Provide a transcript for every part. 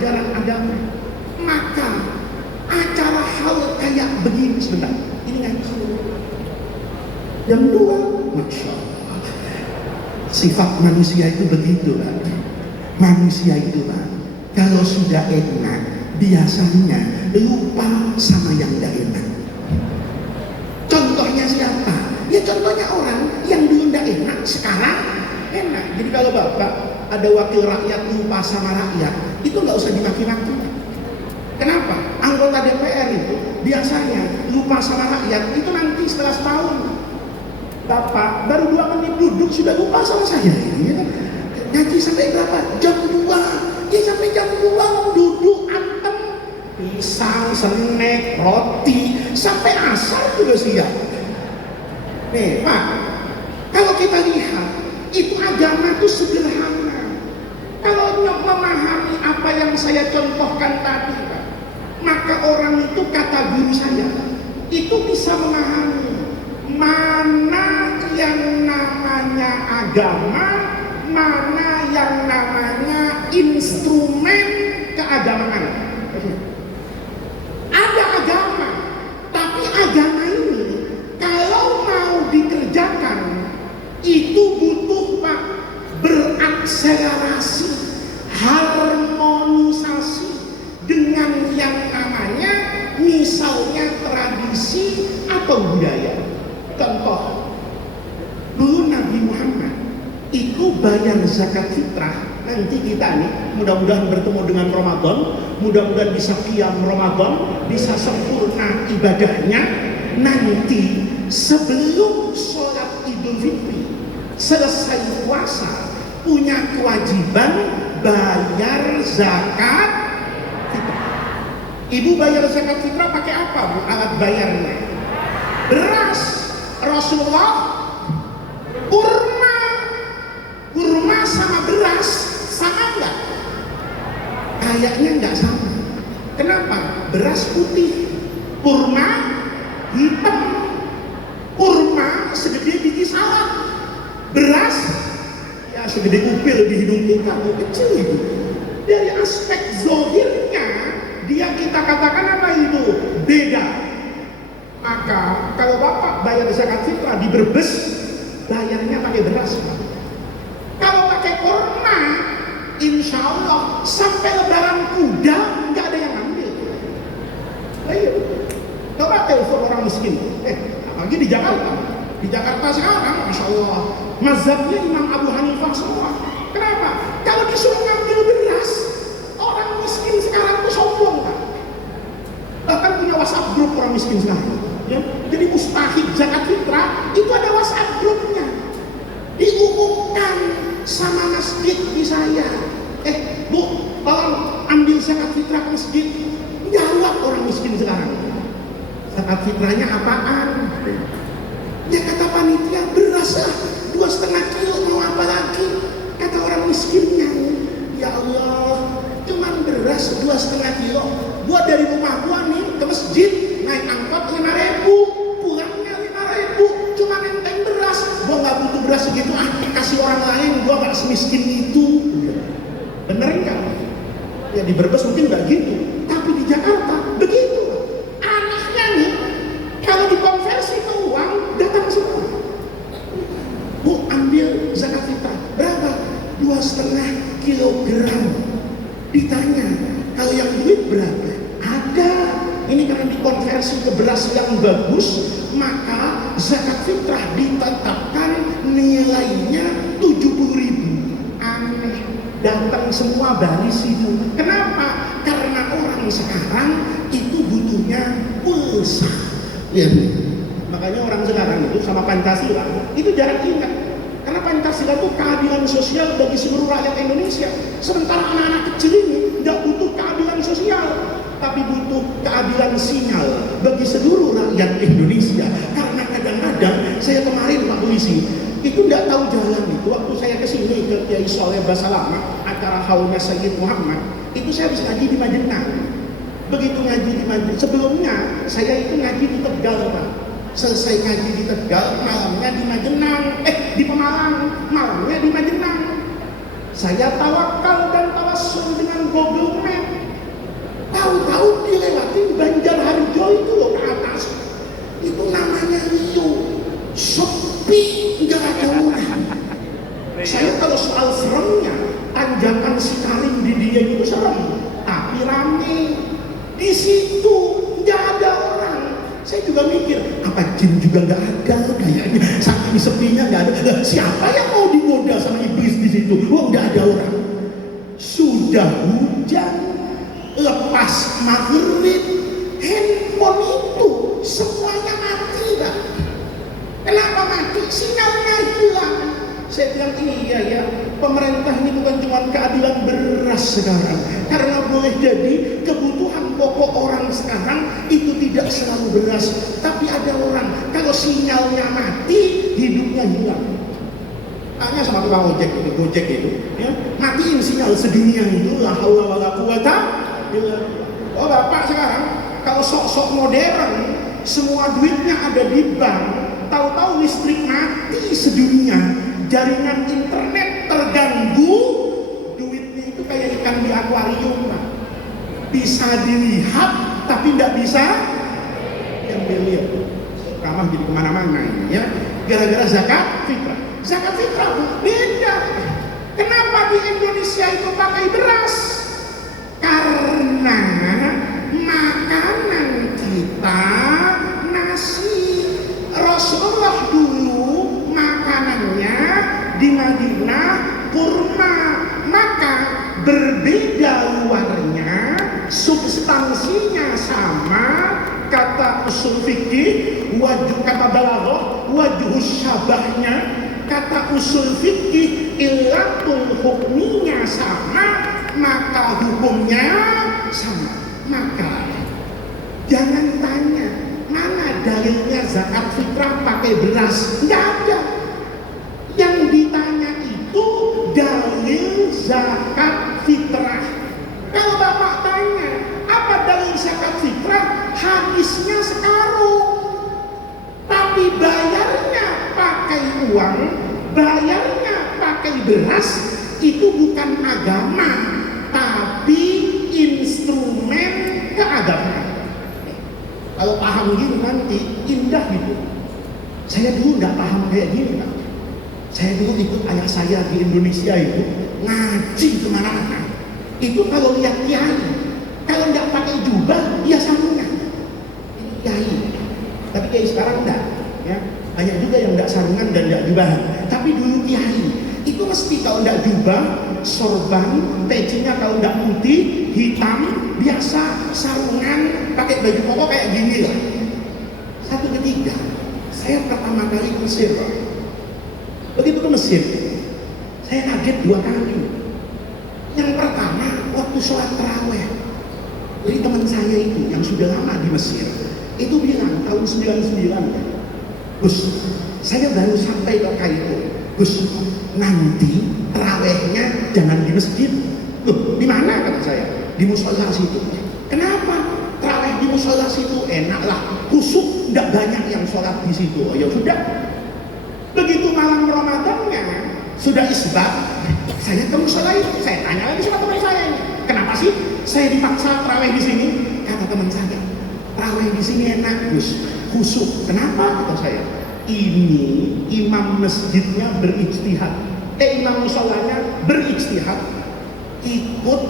ajaran agama. Maka acara hal kayak begini, sebentar, ini ngaji jam 2, Masya Allah. Sifat manusia itu begitu kan. Manusia itu kan, kalau sudah enak biasanya lupa sama yang tidak enak. Contohnya siapa? Ya contohnya orang yang dulu tidak enak, sekarang enak. Jadi kalau bapak ada wakil rakyat lupa sama rakyat, itu nggak usah dimaki-maki. Kenapa? Anggota DPR itu biasanya lupa sama rakyat itu nanti setelah setahun. Bapak baru 2 menit duduk sudah lupa sama saya ini, ya kan? Ngaji sampai berapa? Jam 2. Ya sampai jam 2 duduk antem pisang, snack, roti sampai asar juga siap. Nih Pak, kalau kita lihat itu agama itu sederhana. Kalau memahami apa yang saya contohkan tadi Pak, maka orang itu, kata guru saya, itu bisa memahami mana yang namanya agama, mana yang namanya instrumen keagamaan. Ada agama, tapi agama ini kalau mau dikerjakan itu butuh Pak berakselerasi, harmonisasi dengan yang namanya misalnya tradisi atau budaya. Contoh, dulu Nabi Muhammad itu bayar zakat fitrah. Nanti kita nih mudah-mudahan bertemu dengan Ramadan, mudah-mudahan bisa qiyam Ramadan, bisa sempurna ibadahnya. Nanti sebelum sholat Idul Fitri, selesai puasa, punya kewajiban bayar zakat fitrah. Ibu bayar zakat fitrah pakai apa Bu alat bayarnya? Beras. Rasulullah kurma sama beras sama enggak? Kayaknya enggak sama. Kenapa? Beras putih, kurma hitam. Kurma segede biji salad, beras ya segede upil di hidung kita, kecil itu. Dari aspek zohirnya dia kita katakan apa itu? Beda. Maka kalau bapak bayar zakat fitrah di Brebes, bayarnya pakai beras. Kalau pakai kurma, insya Allah sampai lebaran kuda nggak ada yang ambil. Ayo, coba telepon orang miskin. Apalagi di Jakarta. Di Jakarta sekarang, insya Allah, mazhabnya Imam Abu Hanifah semua. Kenapa? Kalau disuruh ngambil beras, orang miskin sekarang tuh sombong kan. Bahkan punya WhatsApp grup orang miskin sekarang. Ya, jadi mustahik zakat fitrah itu ada WhatsApp grupnya, diumumkan sama masjid di saya. Bu, tolong ambil zakat fitrah ke masjid. Jawab orang miskin sekarang, zakat fitrahnya apaan? Ya kata panitia, beras lah 2,5 kilo, mau apa lagi? Kata orang miskinnya, ya Allah, cuman beras 2,5 kilo. Buat dari rumah gua nih ke masjid naik angkot 5.000, pulangnya 5.000, cuma nenteng beras. Gua nggak butuh beras segitu, kasih orang lain, gua nggak semiskin itu. Bener nggak? Ya di Brebes mungkin nggak gitu, tapi di Jakarta begitu. Anehnya nih, kalau dikonversi ke uang datang semua. Bu, ambil zakat fitrah berapa? 2,5 kilogram. Ditanya, kalau yang duit berapa? Ada. Ini karena dikonversi ke beras yang bagus, maka zakat fitrah ditetapkan nilainya 70.000. Aneh, datang semua baris itu. Kenapa? Karena orang sekarang itu butuhnya pulsa. Ya, makanya orang sekarang itu sama Pancasila itu jarang ingat. Karena Pancasila itu keadilan sosial bagi seluruh rakyat Indonesia. Sementara anak-anak kecil ini nggak butuh keadilan sosial, tapi butuh keadilan sinyal bagi seluruh rakyat Indonesia. Karena kadang-kadang saya kemarin Pak Polisi itu nggak tahu jalan itu. Waktu saya kesini ke Kiai Soleh Basalama, acara haulnya Sayyid Muhammad, itu saya habis ngaji di Majenang. Begitu ngaji di Majenang, sebelumnya saya itu ngaji di Tegal Pak. Selesai ngaji di Tegal, malamnya di Majenang, di Pemalang, malamnya di Majenang. Saya tawakal dan tawassul dengan Google Map. Di situ nggak ada orang. Saya juga mikir, apa jin juga nggak ada kayaknya, saking sepinya nggak ada. Lah, siapa yang mau digoda sama iblis di situ? Wah, nggak ada orang. Sudah hujan, lepas maghrib, handphone itu semuanya mati, Pak. Kenapa mati? Sinyalnya hilang. Saya bilang iya ya, pemerintah ini bukan cuma keadilan beras sekarang, karena boleh jadi kebutuhan pokok orang sekarang itu tidak selalu beras, tapi ada orang kalau sinyalnya mati hidupnya hilang. Tanya sama tukang ojek itu, gojek itu, ya, matiin sinyal sedunia itu, la haula wala quwata illa billah. Oh bapak sekarang kalau sok-sok modern, semua duitnya ada di bank, tahu-tahu listrik mati sedunia, jaringan internet terganggu, duitnya itu kayak ikan di akuarium, Pak. Bisa dilihat tapi tidak bisa diambil. Ramah jadi kemana-mana ini ya, gara-gara zakat fitrah. Zakat fitrah beda. Kenapa di Indonesia itu pakai beras? Karena makanan kita nasi. Rasulullah dulu makanannya di Madinah kurma, maka berbeda luarnya, substansinya sama. Kata usul fikih, kata balaghah, wajhus syabahnya, kata usul fikih, illatul hukminya sama, maka hukumnya sama. Maka jangan tanya mana dalilnya zakat fitrah pakai beras, nggak ada. Yang ditanya itu dalil zakat fitrah. Kalau bapak tanya apa dalil zakat fitrah, hadisnya sekarung, tapi bayarnya pakai uang, bayarnya pakai beras, itu bukan agama, tapi instrumen keagamaan. Kalau paham gini nanti indah gitu. Saya dulu nggak paham kayak gini, Pak. Saya dulu ikut ayah saya di Indonesia itu ngaji kemana-mana. Itu kalau lihat kiai, kalau nggak pakai jubah, dia sarungan. Ini kiai. Tapi kiai sekarang enggak, ya. Banyak juga yang nggak sarungan dan nggak jubah. Tapi dulu kiai itu mesti kalau nggak jubah, sorban, pecinya kalau nggak putih, hitam, biasa sarungan, pakai baju koko kayak gini lah. Satu ketika saya pertama kali ke Mesir, Pak. Begitu ke Mesir, saya kaget 2 kali. Yang pertama waktu sholat taraweh, jadi teman saya itu yang sudah lama di Mesir itu bilang tahun 99, Gus, saya baru sampai ke Kairo, Gus, nanti tarawehnya jangan di masjid. Loh, di mana kata saya? Di musola situ. Kenapa? Taraweh di musola situ enak lah, khusyuk, tidak banyak yang sholat di situ. Oh, ya sudah. Begitu malam Ramadannya sudah isbat, saya ke musola itu. Saya tanya lagi sama teman saya ini, kenapa sih saya dipaksa taraweh di sini? Kata teman saya, taraweh di sini enak, Gus, khusyuk. Kenapa? Kata saya, ini imam masjidnya berijtihad, imam musolanya berijtihad, ikut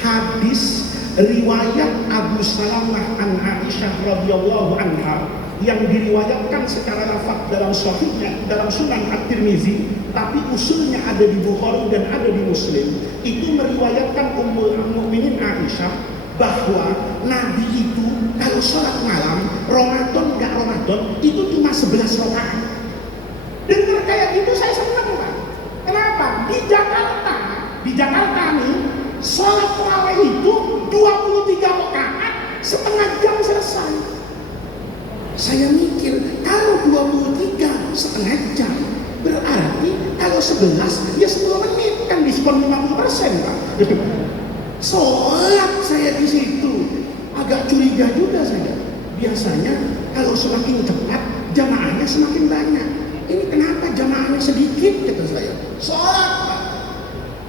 hadis riwayat Abu Salamah an Aisyah radhiyallahu anha yang diriwayatkan secara lafaz dalam sahihnya dalam Sunan At-Tirmizi, tapi usulnya ada di Bukhari dan ada di Muslim. Itu meriwayatkan Ummul Mukminin Aisyah bahwa Nabi itu kalau sholat malam, Ramadan nggak Ramadan, itu cuma 11 rakaat. Dengar kayak gitu saya senang, Pak. Kenapa? Di Jakarta nih, sholat tarawih itu 23 rakaat, setengah jam selesai. Saya mikir, kalau 23 setengah jam, berarti kalau 11 ya 10 menit, kan diskon 50%, Pak. Sholat saya di situ agak curiga juga saya. Biasanya kalau semakin cepat jamaahnya semakin banyak. Ini kenapa jamaahnya sedikit, kata saya. Sholat, Pak.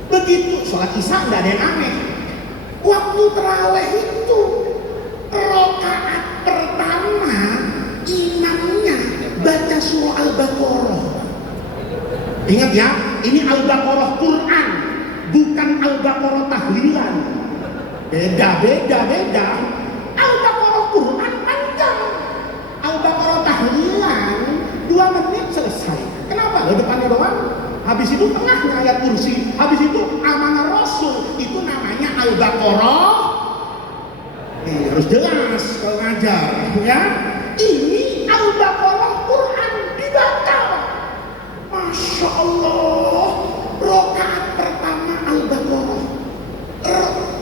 Begitu sholat isya nggak ada yang aneh. Waktu tarawih itu rakaat pertama imamnya baca surah Al-Baqarah. Ingat ya, ini Al-Baqarah Quran, bukan Al-Baqarah tahlilan. Beda. habis itu tengahnya ayat kursi, habis itu amanah Rasul, itu namanya Al-Baqarah. Harus jelas kalau ngajar ya. Ini Al-Baqarah Quran dibaca. Masya Allah, rakaat pertama Al-Baqarah.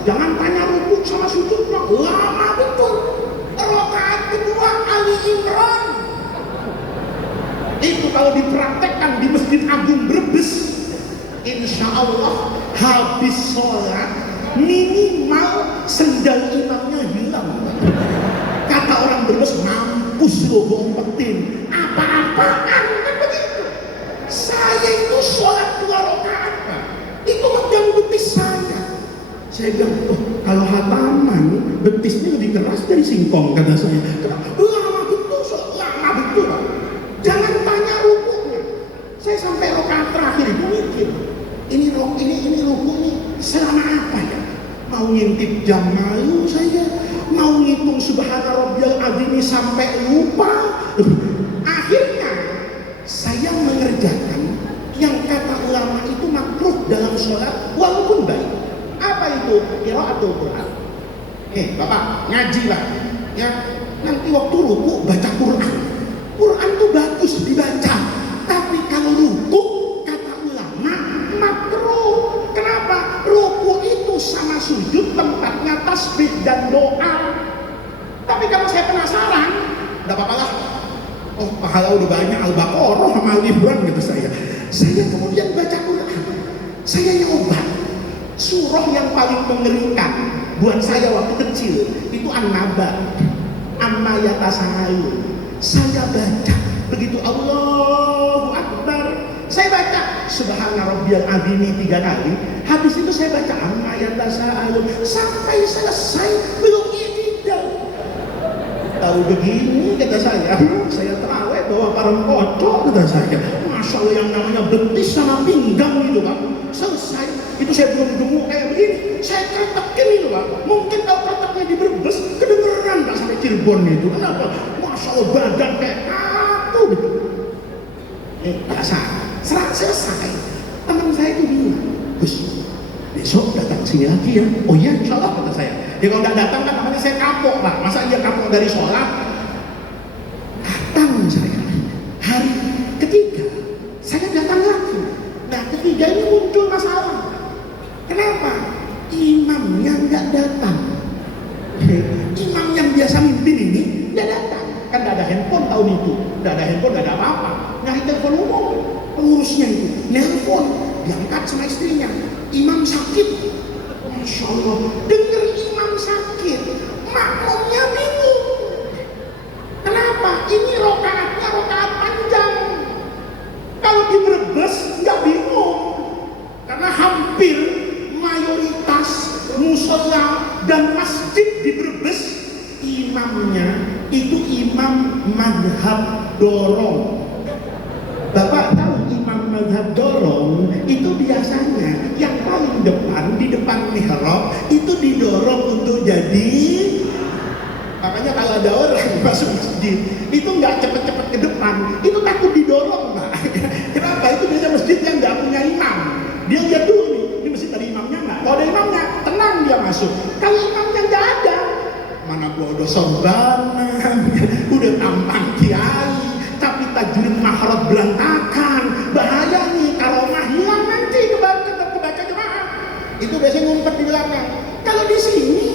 Jangan tanya rukuk sama sujudnya, lama betul. Rakaat kedua Ali Imran. Itu kalau dipraktekkan di Masjid Agung Brebes, insya Allah habis sholat minimal sendal imamnya hilang. Kata orang Brebes, mampus lo ngumpetin apa-apaan kan begitu. Saya itu sholat 2 rakaat Pak, itu megang betis saya. Saya bilang, oh, kalau hataman betisnya lebih keras dari singkong, kata saya. Lama betul, lama betul Pak. Jangan tanya rukuknya. Saya sampai rakaat terakhir itu mikir, ini rukuk nih selama apa ya? Mau ngintip jam malu saya, mau ngitung subhana rabbiyal azim sampai lupa. Akhirnya saya mengerjakan yang kata ulama itu makruh dalam sholat walaupun baik. Apa itu? Qiraatul Quran. Bapak ngaji lah ya, nanti waktu rukuk baca Quran. Quran itu bagus dibaca, tapi kalau rukuk kata ulama makruh. Kenapa? Rukuk itu sama sujud tempatnya tasbih dan doa. Tapi kalau saya penasaran, enggak apa-apa lah. Oh, pahala udah banyak Al-Baqarah sama Al-Imran gitu saya. Saya kemudian baca Quran. Saya nyoba surah yang paling mengerikan buat saya waktu kecil itu An-Naba, Amma Yatasaalun. Saya baca begitu Allahu Akbar, saya baca subhana rabbiyal azim 3 kali. Habis itu saya baca amma yatasaalun sampai selesai, belum i'tidal. Tahu begini kata saya terawih bawa parang kocok kata saya. Masya Allah, yang namanya betis sama pinggang itu Pak, selesai itu saya belum gemuk kayak begini, saya kretekin itu Pak. Mungkin kalau kreteknya di Brebes kedengeran nggak sampai Cirebon itu. Kenapa? Masya Allah, badan kayak aku gitu. Biasa, serat selesai. Teman saya itu bilang, Gus, besok datang sini lagi ya. Oh iya, insya Allah kata saya. Ya kalau nggak datang kan namanya saya kapok Pak. Masa dia kapok dari sholat? Datang saya. Hari ketiga, saya datang lagi. Nah ketiga ini muncul masalah. Kenapa? Imamnya nggak datang. Imam yang biasa mimpin ini nggak datang. Kan nggak ada handphone tahun itu, nggak ada handphone, nggak ada apa-apa. Nyari telepon umum, pengurusnya itu nelpon, diangkat sama istrinya. Imam sakit, masya Allah. Dengar imam sakit, makmumnya bingung. Kenapa? Ini rokaatnya rokaat panjang. Kalau di Brebes nggak bingung, karena hampir mayoritas musola dan masjid di Brebes imamnya itu imam madhab dorong. Bapak tahu imam madhab dorong itu biasanya yang paling depan, di depan mihrab itu didorong untuk jadi. Makanya kalau ada orang masuk masjid itu nggak cepet-cepet ke depan, itu takut didorong Pak. Kenapa? Itu biasa masjid yang nggak punya imam, dia lihat dulu nih, ini masjid ada imamnya nggak? Kalau ada imamnya tenang dia masuk. Kalau imamnya nggak ada, mana gua udah sorbanan, udah tampang kiai, tapi tajwid mahraj berantakan, bahaya nih, karomah hilang nanti kebaca jemaah. Itu biasanya ngumpet di belakang. Kalau di sini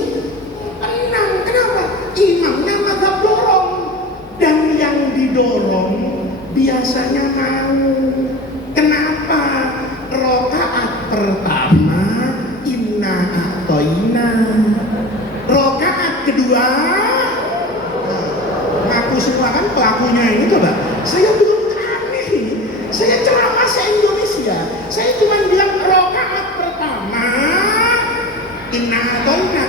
tenang, kenapa? Imamnya madhab dorong, dan yang didorong biasanya mau. Kenapa? Rokaat pertama inna a'toina, rokaat kedua ngaku semua kan pelakunya ini. Coba saya belum aneh, saya ceramah se-Indonesia, saya cuma bilang rokaat pertama inna a'toina,